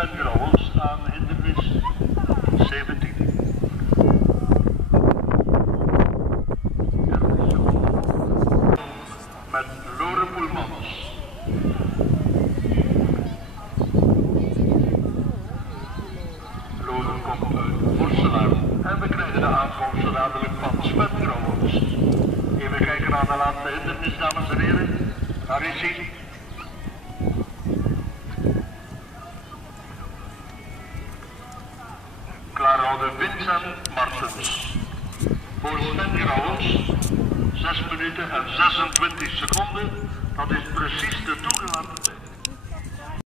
Sven Grauwels aan hindernis 17. Met Lore Poelmans. Lore komt uit Vorselaar. En we krijgen de aankomst zo dadelijk van Sven Grauwels. Even kijken naar de laatste hindernis, dames en heren. Daar is hij. Klaarhouden Vincent Martens. Voor Sven Grauwels 6 minuten en 26 seconden. Dat is precies de toegelaten tijd.